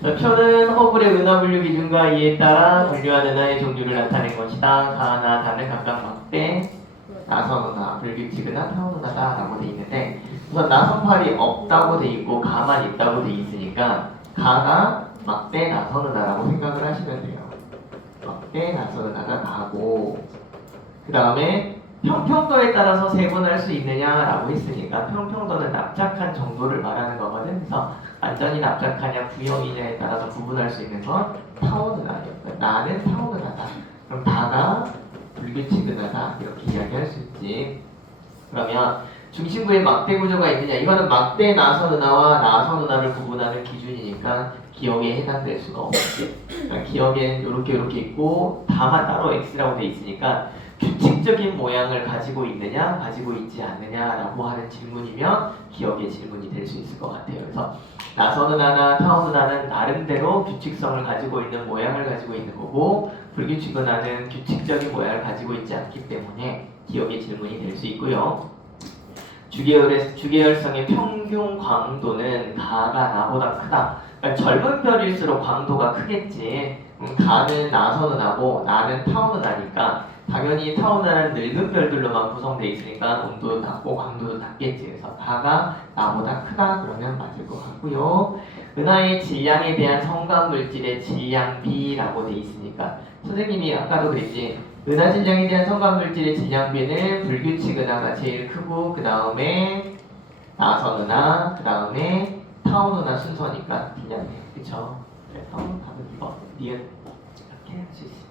표는 허블의 은하 분류 기준과 이에 따라 분류한 은하의 종류를 나타낸 것이다. 가나 다는 각각 막대, 나선 은하, 불규칙 은하, 타운 은하다라고 돼 있는데 우선 나선팔이 없다고 돼 있고 가만 있다고 돼 있으니까 가가 막대, 나선 은하라고 생각을 하시면 돼요. 막대, 나선 은하가 가고 그 다음에 평평도에 따라서 세분할 수 있느냐라고 했으니까 평평도는 납작한 정도를 말하는 거거든. 그래서 완전히 납작하냐 구형이냐에 따라서 구분할 수 있는 건 타원 은하예요. 나는 타원 은하다. 그럼 다가 불규칙 은하다 이렇게 이야기할 수 있지. 그러면 중심부에 막대 구조가 있느냐? 이거는 막대 나선 은하와 나선 은하를 구분하는 기준이니까 기억에 해당될 수가 없지. 그러니까 기억에는 이렇게 있고 다만 따로 x라고 돼 있으니까 규칙적인 모양을 가지고 있느냐, 가지고 있지 않느냐라고 하는 질문이면 기억의 질문이 될 수 있을 것 같아요. 그래서 나선 은하나 타원 은하는 나름대로 규칙성을 가지고 있는 모양을 가지고 있는 거고 불규칙 은하는 규칙적인 모양을 가지고 있지 않기 때문에 기억의 질문이 될 수 있고요. 주계열성의 평균 광도는 가가 나보다 크다. 그러니까 젊은 별일수록 광도가 크겠지. 가는 나선 은하고 나는 타원 은하니까 당연히 타원 은하는 늙은 별들로만 구성되어 있으니까 온도도 낮고 광도도 낮겠지. 그래서 가가 나보다 크다 그러면 맞을 것 같고요. 은하의 질량에 대한 성감 물질의 질량비라고 돼 있으니까 선생님이 아까도 그랬지. 은하 질량에 대한 성감 물질의 질량비는 불규칙 은하가 제일 크고 그 다음에 나선 은하, 그 다음에 타원 은하 순서니까 질량비. 그쵸? 그래서 답은 2번 니은 이렇게 할 수 있습니다.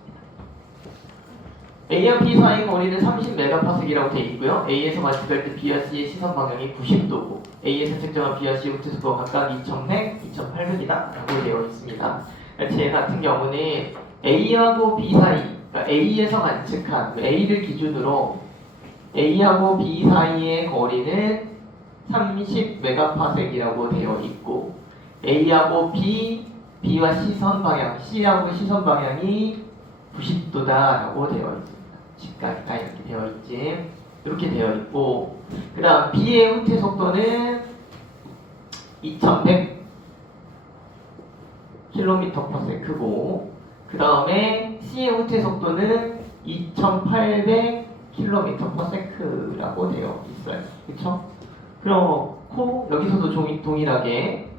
A와 B 사이 거리는 30메가파섹이라고 되어 있고요. A에서 관측할 때 B와 C의 시선 방향이 90도고 A에서 측정한 B와 C 우체 속도가 각각 2100, 2800이다 라고 되어 있습니다. 제 같은 경우는 A하고 B 사이, 그러니까 A에서 관측한 A를 기준으로 A하고 B 사이의 거리는 30메가파섹이라고 되어 있고 A하고 B와 시선 방향, C하고 시선 방향이 90도다라고 되어 있습니다. 직각이다 이렇게 되어 있지. 이렇게 되어 있고 그 다음 B의 후퇴 속도는 2100km/s고 그 다음에 C의 후퇴 속도는 2800km/s라고 되어 있어요. 그쵸? 그렇고 여기서도 동일하게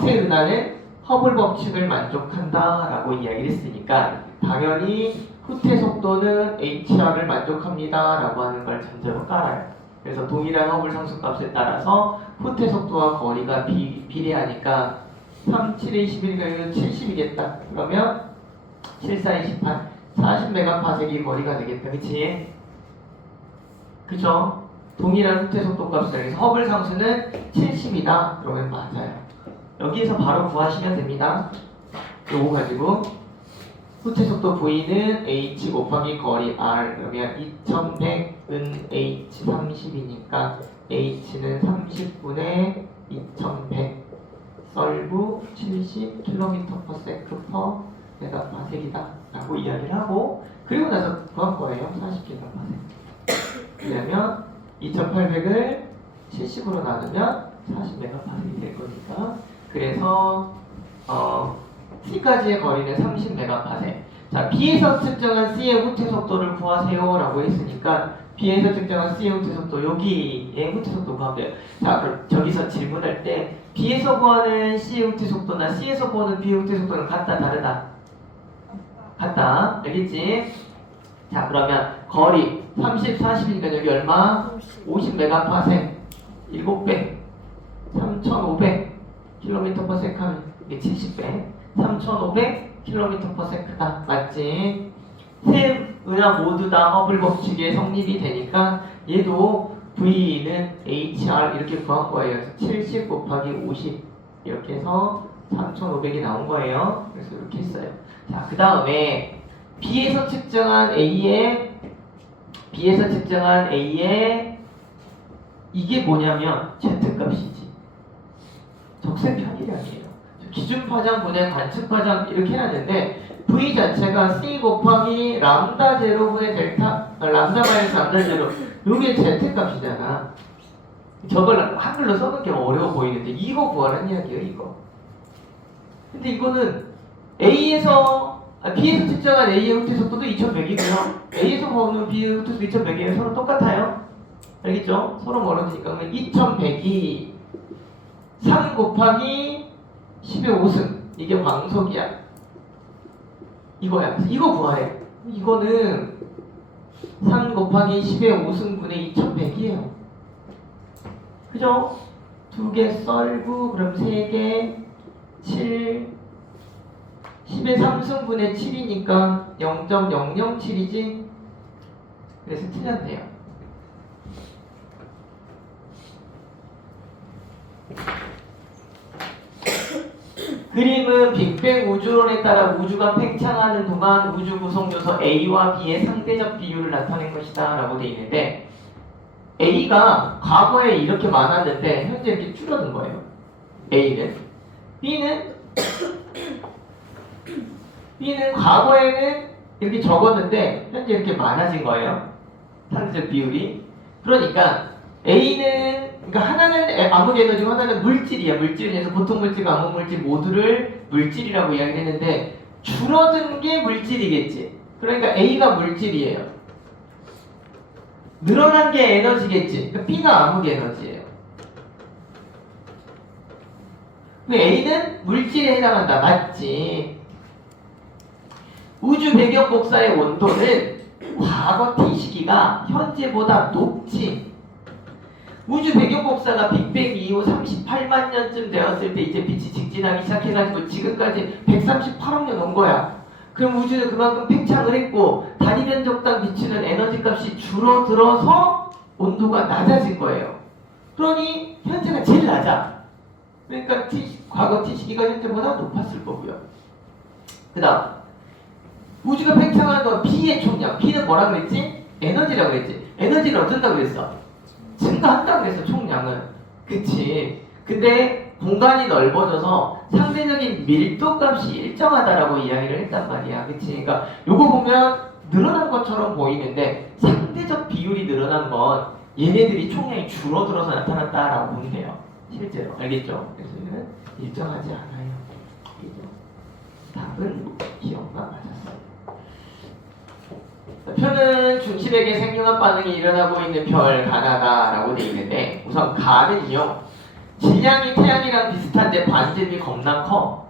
세 은하는 허블 법칙을 만족한다라고 이야기를 했으니까 당연히 후퇴 속도는 HR을 만족합니다라고 하는 걸 전제로 깔아요. 그래서 동일한 허블 상수값에 따라서 후퇴 속도와 거리가 비례하니까 3, 7에 21가 70이겠다. 그러면 7, 4, 28, 40메가파섹이 거리가 되겠다. 그치? 그쵸? 동일한 후퇴 속도 값을 그래서 허블 상수는 70이다. 그러면 맞아요. 여기에서 바로 구하시면 됩니다. 요거 가지고 후퇴 속도 V는 H 곱하기 거리 R 그러면 2100은 H 30이니까 H는 30분의 2100 썰구 70km/s/메가파섹이다 라고 이야기를 하고 그리고 나서 구한 거예요. 40km/s 그러면 2800을 70으로 나누면 40메가파섹이 될 거니까 그래서 C까지의 거리는 30메가파섹. 자, B에서 측정한 C의 후퇴 속도를 구하세요 라고 했으니까 B에서 측정한 C의 후퇴 속도 여기의 후퇴 속도 구하면 돼요. 자, 그럼 저기서 질문할 때 B에서 구하는 C의 후퇴 속도나 C에서 구하는 B의 후퇴 속도는 같다 다르다? 같다. 알겠지? 자, 그러면 거리 30, 40이니까 여기 얼마? 50메가파섹 7배 3500km/s 하면 이게 70배 3500km/s다. 맞지? 세 은하 모두 다 허블 법칙의 성립이 되니까 얘도 V는 HR 이렇게 구한 거예요. 그래서 70 곱하기 50 이렇게 해서 3500이 나온 거예요. 그래서 이렇게 했어요. 자, 그 다음에 B에서 측정한 A의 이게 뭐냐면 Z값이지. 적세 편이량이에요. 기준 파장, 분해, 관측 파장 이렇게 해놨는데 V 자체가 C 곱하기 람다 제로분의 델타 람다 마이너스 람다 제로 이게 Z 값이잖아. 저걸 한글로 써놓기 어려워 보이는데 이거 구하라는 이야기예요. 이거 근데 이거는 B에서 측정한 A의 흡투 속도도 2100이고요. A에서 보는 B의 흡투 속도 2100이에요. 서로 똑같아요. 알겠죠? 서로 멀어지니까 2100이 3 곱하기 10의 5승. 이게 광속이야. 이거야. 그래서 이거 구하래. 이거는 3 곱하기 10의 5승분의 2100이에요. 그죠? 2개 썰고 그럼 3개 7 10의 3승분의 7이니까 0.007이지? 그래서 틀렸네요. 그림은 빅뱅 우주론에 따라 우주가 팽창하는 동안 우주 구성 요소 A와 B의 상대적 비율을 나타낸 것이다 라고 되어 있는데 A가 과거에 이렇게 많았는데 현재 이렇게 줄어든 거예요. A는 B는 과거에는 이렇게 적었는데 현재 이렇게 많아진 거예요. 상대적 비율이. 그러니까 A는 그러니까 하나는 암흑 에너지고 하나는 물질이야. 물질에서 보통 물질과 암흑 물질 모두를 물질이라고 이야기했는데 줄어든 게 물질이겠지. 그러니까 A가 물질이에요. 늘어난 게 에너지겠지. 그러니까 B가 암흑 에너지예요. A는 물질에 해당한다. 맞지? 우주 배경 복사의 온도는 과거 T 시기가 현재보다 높지. 우주 배경 복사가 빅뱅 이후 38만 년쯤 되었을 때 이제 빛이 직진하기 시작해가지고 지금까지 138억 년 온 거야. 그럼 우주는 그만큼 팽창을 했고 단위 면적당 비추는 에너지 값이 줄어들어서 온도가 낮아진 거예요. 그러니 현재가 제일 낮아. 그러니까 과거 T 시기가 현재보다 높았을 거고요. 그 다음 우주가 팽창하는 건 B의 총량. B는 뭐라 그랬지? 에너지라고 그랬지. 에너지는 어쩐다고 그랬어? 증가한다고 그랬어. 총량은. 그치. 근데 공간이 넓어져서 상대적인 밀도값이 일정하다라고 이야기를 했단 말이야. 그치. 그러니까 요거 보면 늘어난 것처럼 보이는데 상대적 비율이 늘어난 건 얘네들이 총량이 줄어들어서 나타났다라고 보면 돼요. 실제로. 알겠죠? 그래서 이거는 일정하지 않아요. 알겠죠? 답은 기억가 맞았어요. 표는 중심에게 생융합 반응이 일어나고 있는 별 가나다라고 되어 있는데 우선 가는요 질량이 태양이랑 비슷한데 반지름이 겁나 커.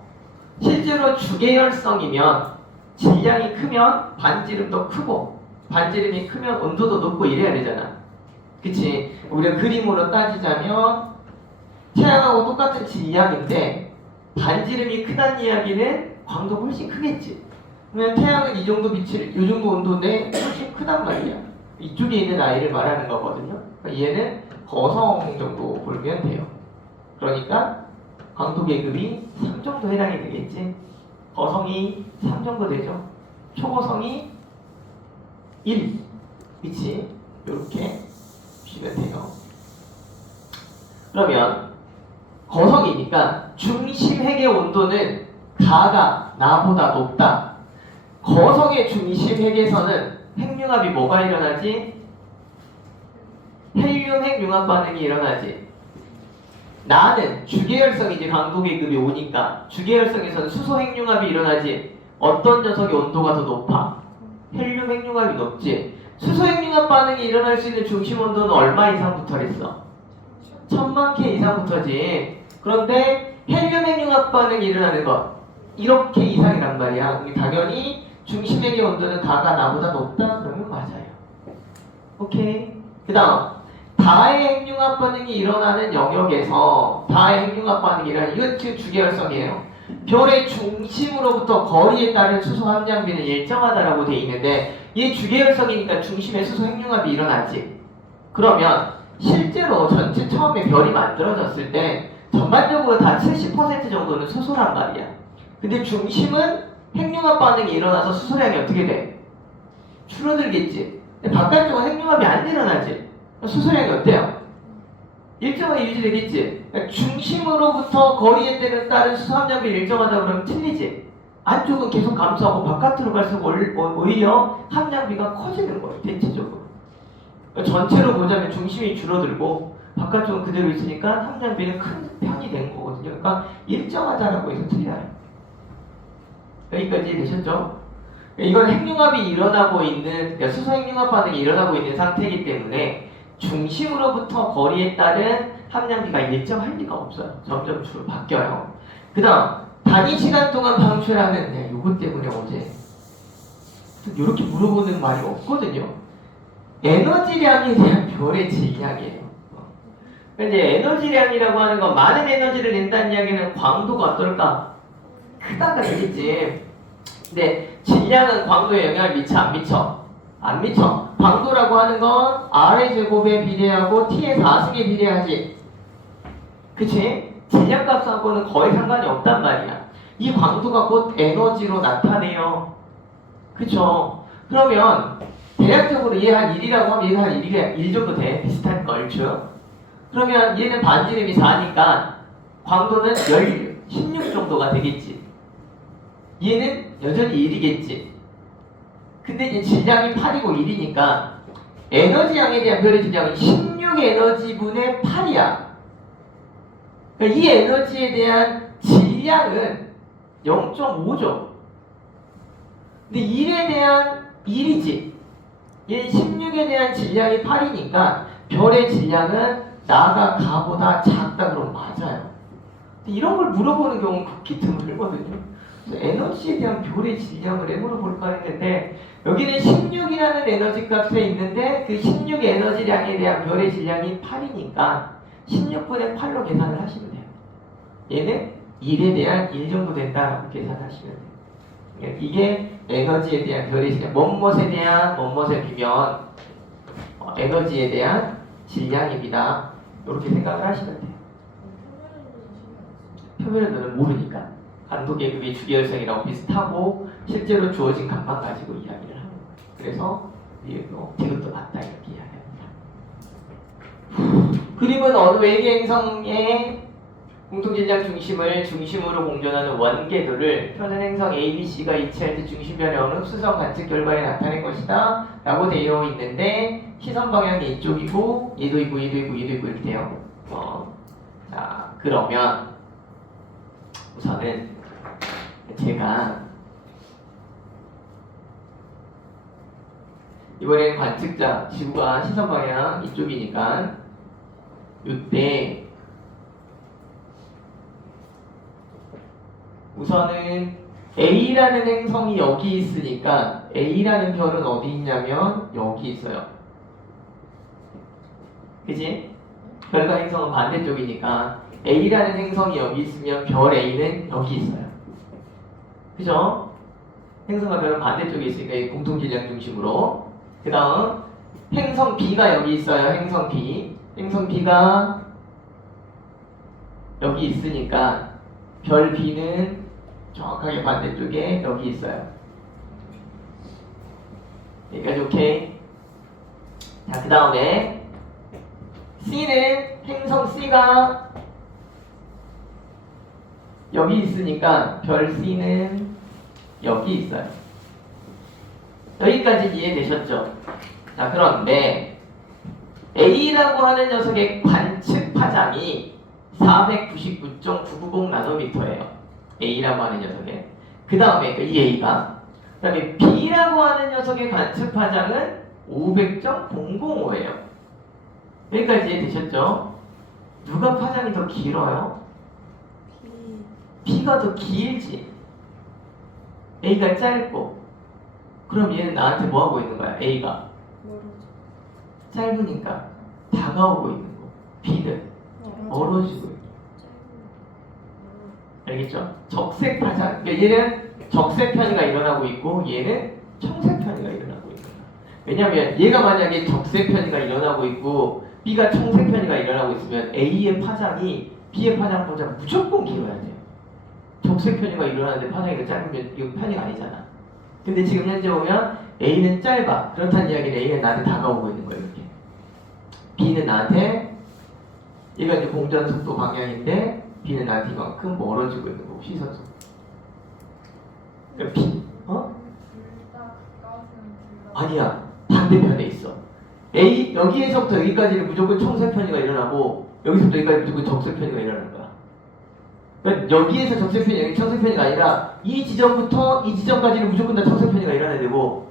실제로 주계열성이면 질량이 크면 반지름도 크고 반지름이 크면 온도도 높고 이래야 되잖아. 그치? 우리가 그림으로 따지자면 태양하고 똑같은 질량인데 반지름이 크다는 이야기는 광도가 훨씬 크겠지. 그러면 태양은 이 정도 빛을, 이 정도 온도인데 훨씬 크단 말이야. 이쪽에 있는 아이를 말하는 거거든요. 그러니까 얘는 거성 정도 보면 돼요. 그러니까 광도 계급이 3 정도 해당이 되겠지. 거성이 3 정도 되죠. 초고성이 1. 그치? 이렇게 보시면 돼요. 그러면 거성이니까 중심핵의 온도는 가가 나보다 높다. 거성의 중심핵에서는 핵융합이 뭐가 일어나지? 헬륨 핵융합 반응이 일어나지. 나는 주계열성이지. 강도계급이 오니까 주계열성에서는 수소 핵융합이 일어나지. 어떤 녀석의 온도가 더 높아? 헬륨 핵융합이 높지. 수소 핵융합 반응이 일어날 수 있는 중심 온도는 얼마 이상부터 했어? 1000만 K 이상부터지. 그런데 헬륨 핵융합 반응이 일어나는 것 이렇게 이상이란 말이야. 당연히 중심핵의 온도는 가가 나보다 높다? 그러면 맞아요. 오케이. 그 다음 다의 핵융합 반응이 일어나는 영역에서 다의 핵융합 반응이 일어나는 이건 지금 주계열성이에요. 별의 중심으로부터 거리에 따른 수소 함량비는 일정하다라고 돼 있는데 얘 주계열성이니까 중심에 수소 핵융합이 일어나지. 그러면 실제로 전체 처음에 별이 만들어졌을 때 전반적으로 다 70% 정도는 수소란 말이야. 근데 중심은 핵융합 반응이 일어나서 수소량이 어떻게 돼? 줄어들겠지. 근데 바깥쪽은 핵융합이 안 일어나지. 수소량이 어때요? 일정하게 유지되겠지. 그러니까 중심으로부터 거리에 따른 수소 함량비를 일정하다 그러면 틀리지. 안쪽은 계속 감소하고 바깥으로 갈수록 오히려 함량비가 커지는 거예요. 대체적으로. 그러니까 전체로 보자면 중심이 줄어들고 바깥쪽은 그대로 있으니까 함량비는 큰 편이 된 거거든요. 그러니까 일정하다라고 해서 틀려요. 여기까지 되셨죠? 이건 핵융합이 일어나고 있는, 그러니까 수소 핵융합 반응이 일어나고 있는 상태이기 때문에 중심으로부터 거리에 따른 함량비가 일정할 리가 없어요. 점점 주로 바뀌어요. 그 다음 단위 시간 동안 방출하는, 네, 요것 때문에 어제 이렇게 물어보는 말이 없거든요. 에너지량에 대한 별의 질량이에요. 그러니까 이제 에너지량이라고 하는 건 많은 에너지를 낸다는 이야기는 광도가 어떨까? 크다가 되겠지. 근데 질량은 광도에 영향을 미쳐 안 미쳐? 안 미쳐. 광도라고 하는 건 R의 제곱에 비례하고 T의 4승에 비례하지. 그치? 질량값하고는 거의 상관이 없단 말이야. 이 광도가 곧 에너지로 나타내요. 그쵸? 그러면 대략적으로 얘 한 1이라고 하면 얘가 한 1 정도 돼. 비슷한 걸죠. 그러면 얘는 반지름이 4니까 광도는 16 정도가 되겠지. 얘는 여전히 1이겠지. 근데 이제 질량이 8이고 1이니까 에너지량에 대한 별의 질량은 16 에너지분의 8이야. 그러니까 이 에너지에 대한 질량은 0.5죠. 근데 1에 대한 1이지. 얘 16에 대한 질량이 8이니까 별의 질량은 나가 가보다 작다 그러면 맞아요. 이런 걸 물어보는 경우는 극히 드물거든요. 그래서 에너지에 대한 별의 질량을 왜 물어볼까 했는데 여기는 16이라는 에너지 값에 있는데 그 16 에너지량에 대한 별의 질량이 8이니까 16분의 8로 계산을 하시면 돼요. 얘는 1에 대한 1 정도 된다라고 계산하시면 돼요. 이게 에너지에 대한 별의 질량, 뭐뭇에 대한 뭐뭇에 비면 에너지에 대한 질량입니다. 이렇게 생각을 하시면 돼요. 표면에는 모르니까 간도 계급이 주기혈성이라고 비슷하고 실제로 주어진 값만 가지고 이야기를 하는 거예요. 그래서 디귿도 같다 이렇게 이야기합니다. 그림은 어느 외계 행성의 공통질량 중심을 중심으로 공존하는 원궤도를 표는 행성 ABC가 이치할 때 중심변의 어느 흡수성 관측 결과에 나타낸 것이다 라고 되어 있는데 시선 방향이 이쪽이고 얘도 있고 얘도 있고 얘도 있고 이렇게 돼요. 자, 그러면 우선은 제가 이번엔 관측자 지구가 시선 방향 이쪽이니까 이때 우선은 A라는 행성이 여기 있으니까 A라는 별은 어디 있냐면 여기 있어요. 그치? 별과 행성은 반대쪽이니까 A라는 행성이 여기 있으면 별 A는 여기 있어요. 그죠? 행성과 별은 반대쪽에 있으니까 이 공통질량 중심으로. 그 다음 행성 B가 여기 있어요. 행성 B. 행성 B가 여기 있으니까 별 B는 정확하게 반대쪽에 여기 있어요. 여기까지 오케이? 자, 그 다음에 C는 행성 C가 여기 있으니까 별 C는 여기 있어요. 여기까지 이해되셨죠? 자, 그런데 A라고 하는 녀석의 관측 파장이 499.990 나노미터예요. A라고 하는 녀석의. 그 다음에 이 A가. 그 다음에 B라고 하는 녀석의 관측 파장은 500.005예요. 여기까지 이해되셨죠? 누가 파장이 더 길어요? B가 더 길지. A가 짧고. 그럼 얘는 나한테 뭐 하고 있는 거야? A가 짧으니까 다가오고 있는 거. B는 멀어지고 있는 거. 알겠죠? 적색 파장. 그러니까 얘는 적색 편이가 일어나고 있고 얘는 청색 편이가 일어나고 있는 거야. 왜냐면 얘가 만약에 적색 편이가 일어나고 있고 B가 청색 편이가 일어나고 있으면 A의 파장이 B의 파장보다 무조건 길어야 돼요. 적색 편이가 일어나는데 파장이 더 짧으면 이건 편이가 아니잖아. 근데 지금 현재 보면 A는 짧아. 그렇다는 이야기는 A는 나한테 다가오고 있는 거예요. 이렇게. B는 나한테 얘가 이제 공전 속도 방향인데 B는 나한테 이만큼 멀어지고 있는 거고 시선 속도. 그러니까 B, 아니야. 반대편에 있어. A 여기에서부터 여기까지는 무조건 청색 편이가 일어나고 여기서부터 여기까지 무조건 적색 편이가 일어나는 거야. 그러니까 여기에서 적색편이 여기 청색편이가 아니라 이 지점부터 이 지점까지는 무조건 다 청색편이가 일어나야 되고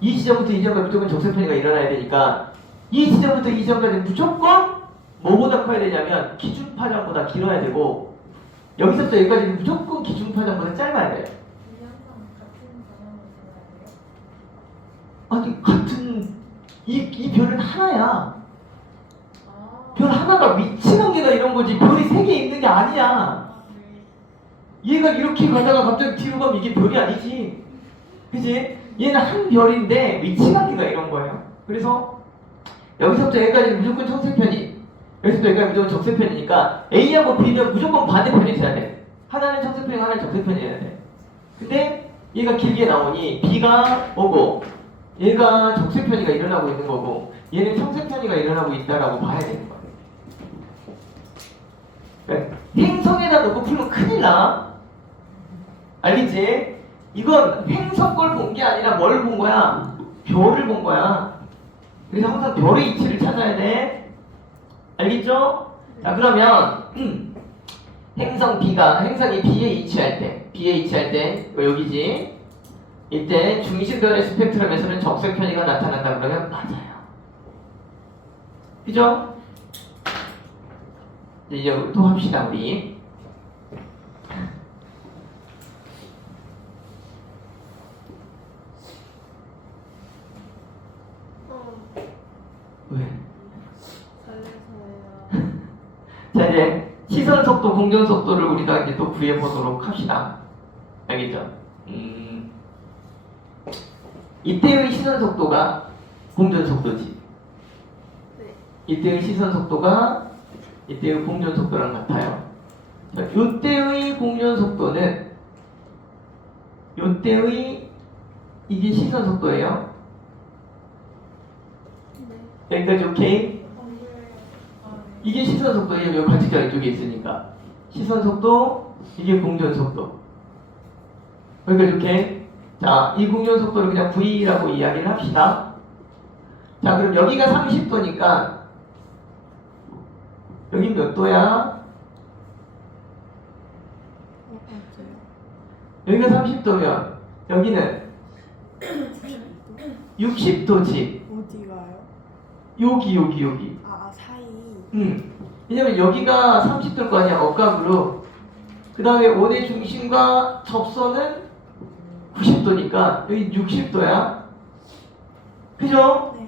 이 지점부터 이 지점까지 무조건 적색편이가 일어나야 되니까 이 지점부터 이 지점까지 무조건 뭐보다 커야 되냐면 기준파장보다 길어야 되고 여기서부터 여기까지는 무조건 기준파장보다 짧아야 돼요. 아니 같은 이 별은 하나야. 별 하나가 위치 관계가 이런 거지 별이 세 개 있는 게 아니야. 얘가 이렇게 가다가 갑자기 뒤로 가면 이게 별이 아니지. 그치? 얘는 한 별인데 위치 관계가 이런 거예요. 그래서 여기서부터 여기까지는 무조건 청색편이 여기서부터 여기까지 무조건 적색편이니까 A하고 B는 무조건 반대편이 있어야 돼. 하나는 청색편이고 하나는 적색편이어야 돼. 근데 얘가 길게 나오니 B가 뭐고 얘가 적색편이가 일어나고 있는 거고 얘는 청색편이가 일어나고 있다라고 봐야 되는 거예요. 그러니까 행성에다 놓고 풀면 큰일 나. 알겠지? 이건 행성 걸 본 게 아니라 뭘 본 거야? 별을 본 거야. 그래서 항상 별의 위치를 찾아야 돼. 알겠죠? 자 그러면 행성이 B에 위치할 때 여기지. 이때 중심별의 스펙트럼에서는 적색 편이가 나타난다 그러면 맞아요. 그죠? 이제 또 합시다 우리. 왜? 자 이제 시선 속도, 공전 속도를 우리가 이제 또 구해 보도록 합시다. 알겠죠? 이때의 시선 속도가 공전 속도지. 이때의 시선 속도가 이때의 공전 속도랑 같아요. 자, 이때의 공전 속도는 이때의 이게 시선 속도예요. 여기까지 오케이? 이게 시선 속도예요. 여기 관측자 이쪽에 있으니까 시선 속도, 이게 공전 속도. 여기까지 오케이? 자, 이 공전 속도를 그냥 V라고 이야기를 합시다. 자, 그럼 여기가 30도니까 여기 몇 도야? 여기가 30도면 여기는 60도지. 어디가요? 여기. 사이. 왜냐면 여기가 30도일 거 아니야, 억각으로. 그 다음에 원의 중심과 접선은 90도니까 여기 60도야. 그죠? 네.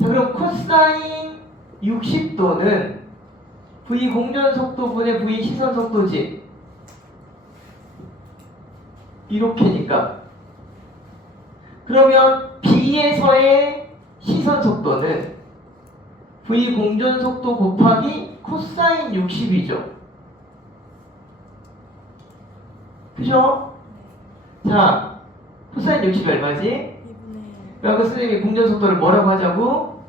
자, 그럼 코사인 60도는 V 공전 속도분의 V 시선 속도지. 이렇게니까. 그러면 B에서의 시선 속도는 V 공전 속도 곱하기 코사인 60이죠. 그죠? 자, 코사인 60이 얼마지? 2분의 그러니까 선생님이 공전 속도를 뭐라고 하자고?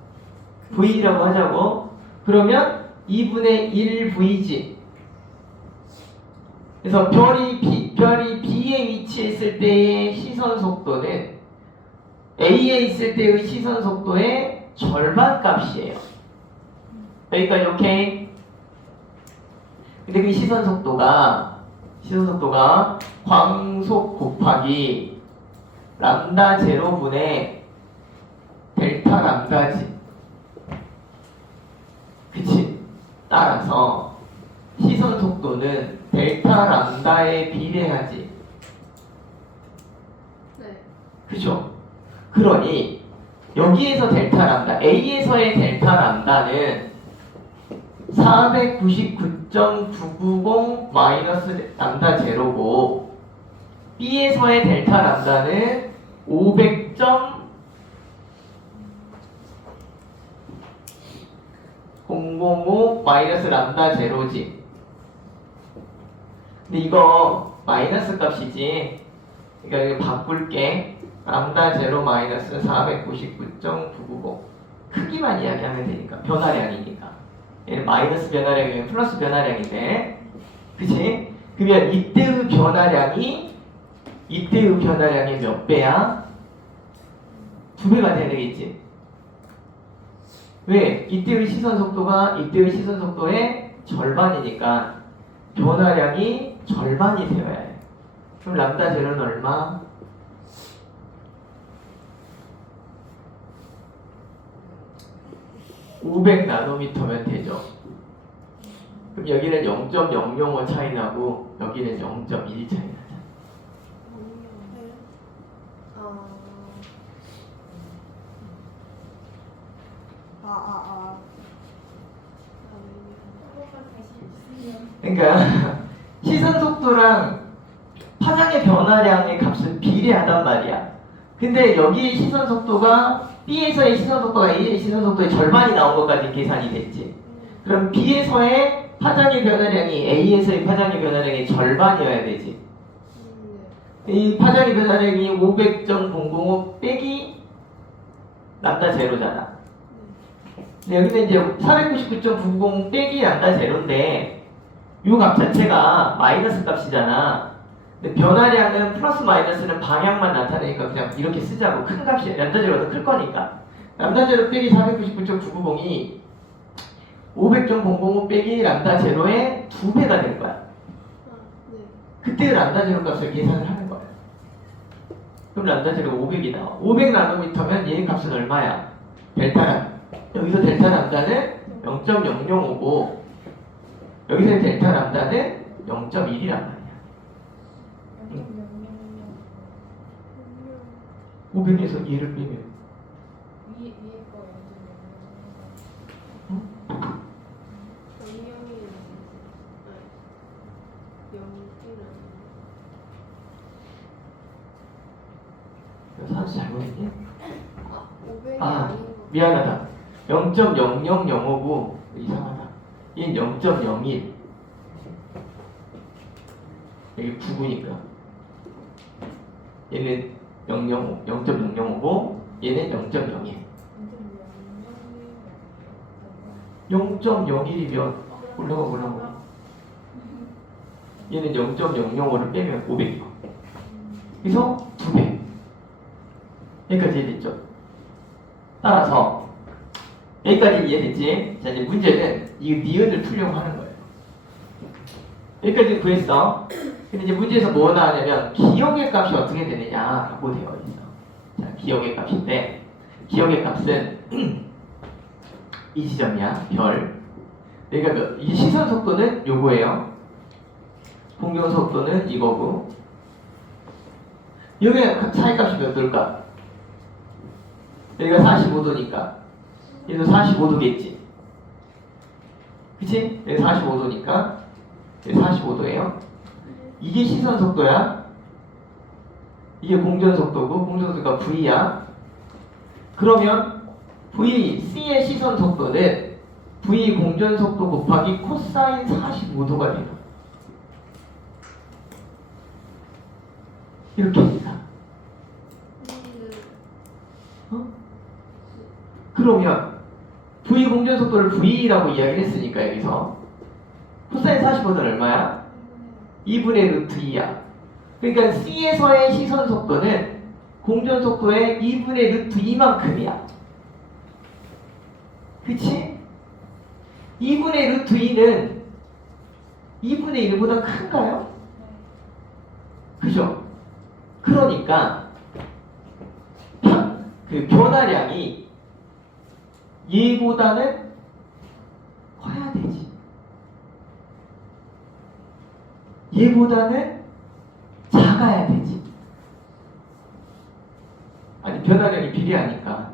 V라고 하자고. 그러면 2분의 1V지. 그래서 별이 B에 위치했을 때의 시선 속도는 A에 있을 때의 시선 속도의 절반 값이에요. 여기까지 오케이? 근데 그 시선 속도가 광속 곱하기 람다 제로분의 델타 람다지. 그치? 따라서 시선 속도는 델타 람다에 비례하지. 네. 그죠? 그러니 여기에서 델타 람다, A에서의 델타 람다는 499.990 마이너스 람다 제로고 B에서의 델타 람다는 500.005 마이너스 람다 제로지. 근데 이거 마이너스 값이지. 그러니까 이거 바꿀게. 람다 제로 마이너스 499.990 크기만 이야기하면 되니까 변화량이니까. 얘는 마이너스 변화량이면 플러스 변화량인데, 그치? 그러면 이때의 변화량이 몇 배야? 2배가 돼야 되겠지? 왜? 이때의 시선 속도가 이때의 시선 속도의 절반이니까 변화량이 절반이 되어야 해. 그럼 람다 제로는 얼마? 500나노미터면 되죠. 그럼 여기는 0.005 차이 나고 여기는 0.1 차이 나잖아. 그러니까 시선 속도랑 파장의 변화량의 값은 비례하단 말이야. 근데 여기의 시선 속도가 B에서의 시선 속도가 A의 시선 속도의 절반이 나온 것까지 계산이 됐지. 그럼 B에서의 파장의 변화량이 A에서의 파장의 변화량의 절반이어야 되지. 이 파장의 변화량이 500.005 빼기 람다 제로잖아. 근데 여기는 이제 499.990 빼기 람다 제로인데 이 값 자체가 마이너스 값이잖아. 근데 변화량은 플러스 마이너스는 방향만 나타내니까 그냥 이렇게 쓰자고. 큰 값이 람다 제로가 더 클 거니까. 람다 제로 빼기 499.990이 500.005 빼기 람다 제로의 2배가 될 거야. 그때 람다 제로 값을 계산을 하는 거야. 그럼 람다 제로가 500이 나와. 500나노미터면 얘 값은 얼마야? 델타 람. 여기서 델타 람다는 0.005고 여기서 델타 람다는 0.1이란 말이야. 500에서 얘를 빼면 산수 잘못했니? 미안하다. 0.0005고 이상하다. 얘는 0.01. 여기 9구니까. 얘는 0.005고 얘는 0.01. 0.01이면 올라가. 얘는 0.005를 빼면 500이고. 그래서 2배. 여기까지 이해됐죠? 따라서 여기까지 이해됐지? 자, 이제 문제는 이 니은을 풀려고 하는 거예요. 여기까지 구했어. 근데 이제 문제에서 뭐 나왔냐면 기억의 값이 어떻게 되느냐라고 되어 있어. 자, 기억의 값인데 기억의 값은 이 지점이야. 별. 그러니까 이 시선 속도는 요거예요. 공룡 속도는 이거고. 여기의 차이값이 몇 도일까? 여기가 45도니까 얘도 45도겠지. 그치? 여기 45도니까 여기 45도예요. 이게 시선 속도야. 이게 공전 속도고 공전 속도가 V야. 그러면 C의 시선 속도는 V 공전 속도 곱하기 코사인 45도가 돼요. 이렇게 합니다. 그러면 V 공전 속도를 V라고 이야기를 했으니까 여기서 코사인 45도는 얼마야? 2분의 루트 2야. 그러니까 C에서의 시선 속도는 공전 속도의 2분의 루트 2만큼이야. 그치? 2분의 루트 2는 2분의 1보다 큰가요? 그죠? 그러니까 그 변화량이 얘보다는 커야 되지. 얘보다는 작아야 되지. 아니, 변화량이 비례하니까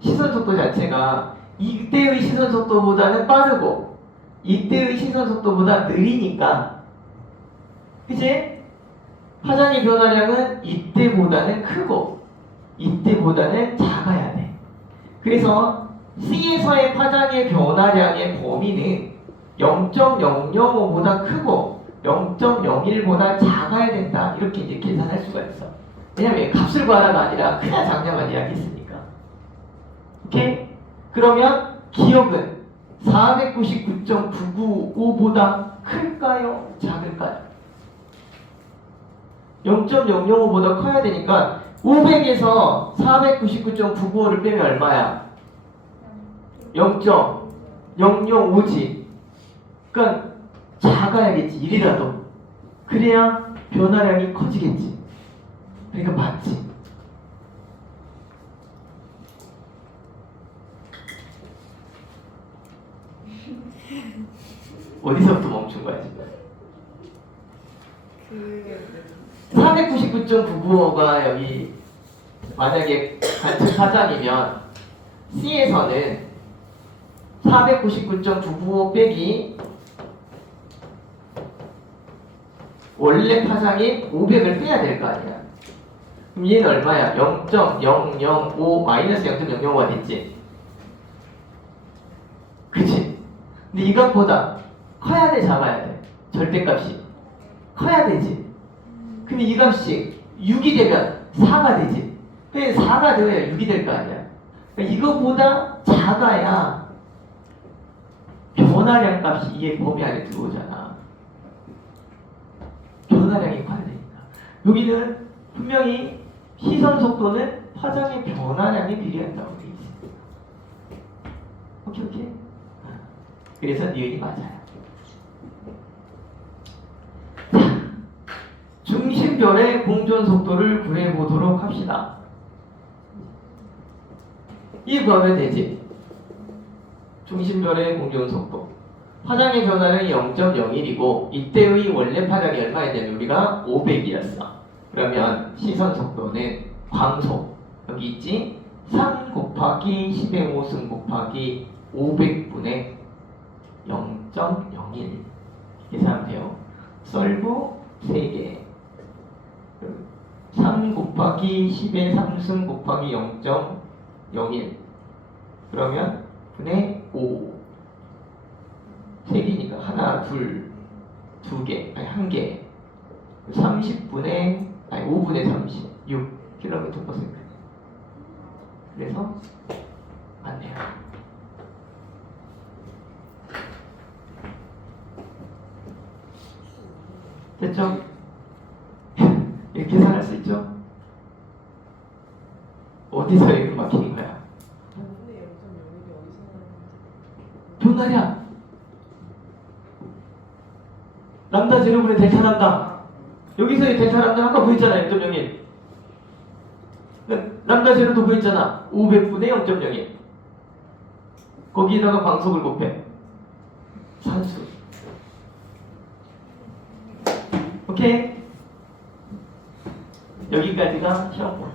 시선 속도 자체가 이때의 시선 속도보다는 빠르고 이때의 시선 속도보다 느리니까, 그치? 파장의 변화량은 이때보다는 크고 이때보다는 작아야 돼. 그래서 C에서의 파장의 변화량의 범위는 0.005보다 크고 0.01보다 작아야 된다. 이렇게 이제 계산할 수가 있어. 왜냐면 값을 구하라가 아니라 크냐 작냐만 이야기했으니까. 오케이? 그러면 기억은 499.995보다 클까요? 작을까요? 0.005보다 커야 되니까 500에서 499.995를 빼면 얼마야? 0.005지. 그러니까 작아야겠지. 1이라도. 그래야 변화량이 커지겠지. 그러니까 맞지. 어디서부터 멈춘 거야 지금? 그 499.995가 여기 만약에 관측 파장이면 C에서는 499.995 빼기 원래 파장인 500을 빼야 될 거 아니야. 그럼 얘는 얼마야? 0.005 마이너스 0.005가 됐지. 그치? 근데 이것보다 커야 돼, 작아야 돼? 절대값이 커야 되지. 근데 이 값이 6이 되면 4가 되지. 근데 4가 되어야 6이 될 거 아니야. 그러니까 이거보다 작아야 변화량 값이 이게 범위 안에 들어오잖아. 변화량이 커야 되니까. 여기는 분명히 시선 속도는 파장의 변화량에 비례한다고 되어 있습니다. 오케이. 그래서 니은이 맞아요. 자, 중심별의 공전 속도를 구해 보도록 합시다. 이 구하면 되지. 중심별의 공전 속도. 파장의 변화량이 0.01이고 이때의 원래 파장이 얼마였냐면 우리가 500이었어. 그러면 시선 속도는 광속 여기 있지? 3 곱하기 10의 5승 곱하기 500분의 0.01 계산하면 돼요. 썰부 3개 3 곱하기 10의 3승 곱하기 0.01 그러면 분의 5 3개니까 하나, 둘, 2개, 아니 1개 30분의 아니 5분의 30 6km/s 그래서 맞네요. 됐죠? 이렇게 계산할 수 있죠? 어디서 이렇게 막히는 거야? 변화량 람다 제로분의 델타 람다 여기서의 델타 람다 아까 보였잖아요. 0.01 람다 제로도 보였잖아. 500분의 0.01 거기에다가 광속을 곱해 산수. 오케이? 여기까지가 시험 본